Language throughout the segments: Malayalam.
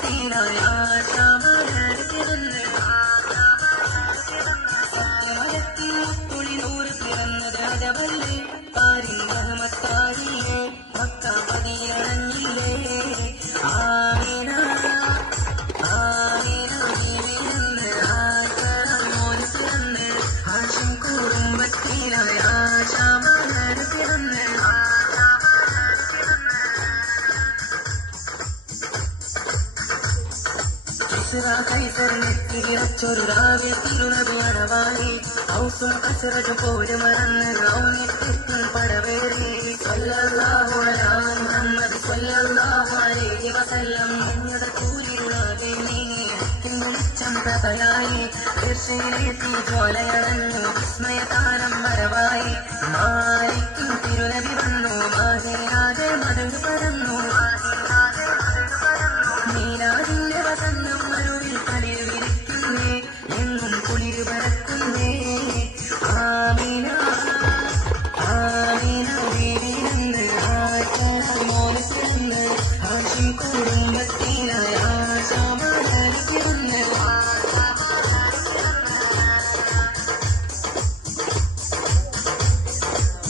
കുടുംബത്തിലായ ആശാമലർ പിറന്ന് സത്യമലത്തിൽ മുത്തുളി നൂറ് പിറന്നത് അജബല്ലേ പാരിൽ റഹ്മത്തായില്ലേ മക്ക മദീനയില്ലേ ആമിന ആമിന ബീവിന്ന് ആശാ മോൻ പിറന്ന് ഹാഷിം കുടുംബത്തിലായ ആശാമലർ പിറന്ന് ൊരു രാവ്യ തിരുനബി അണവാളി ഔസും കസറജ് പോര് മറന്ന് ഔന്യത്തിൽ പടവേറി സല്ലല്ലാഹു അലാ മുഹമ്മദ് സല്ലല്ലാഹു അലൈഹി വസല്ലം എന്നത കൂലിയുള്ളാതെ നീച്ചം പ്രഭയായി തീർച്ചയിലെത്തി ജ്വാലയടന്നു വിസ്മയതാരം വരവായി മാലിക്കും തിരുനബി വന്നു മാഹിയാതെ മധു പരന്നു നീലാതിന്റെ വസന്തം മരുവിൽ തളിർ വിരിക്കുന്നേ എന്നും കുളിര് പരക്കുന്നേ ആമിന ആമിന ബീവിന്ന് ആശാ മോന് പിറന്ന് ഹാഷിം കുടുംബത്തിലായ ആശാമലർ പിറന്ന്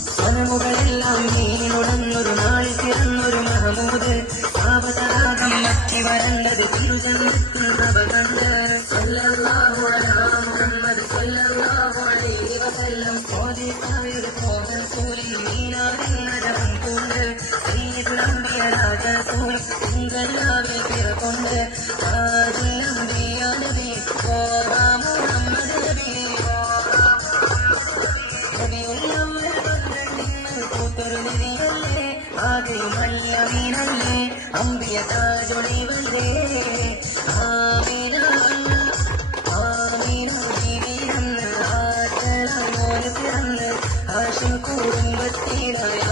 സ്വനമുകളെല്ലാം നീനുടന്നൊരു നാളിൽ പിറന്നൊരു മഹമൂദ് പാപതരാഗം മറ്റി വരണ്ടത് തിരുജന്മത്തിൽ പ്രഭ കണ്ട് സല്ലല്ലാഹു അലാ മുഹമ്മദ് സല്ലല്ലാഹു അലൈഹി വസല്ലം ഓതിത്തായൊരു കോഹൻ സൂരി മീനാരെന്നരവൻ കൊണ്ട് സയ്യിദുൽ അംബിയ രാജസൂരി തിങ്കളാവിൽ പിറകൊണ്ട് താജുൽ അംബിയ നബി ഓഹാ മുഹമ്മദ് നബി നബിയുള്ളവർ പന്ത്രണ്ടിന്ന് കൂത്തൊരു നിധിയല്ലേ ആകെയും അല്യമീനല്ലേ അംബിയ താജൊളിവല്ലേ ആമിന ആമിന ബീവിയെന്ന് ആശാ മോന് പിറന്ന് ഹാഷിം കുടുംബത്തിലായ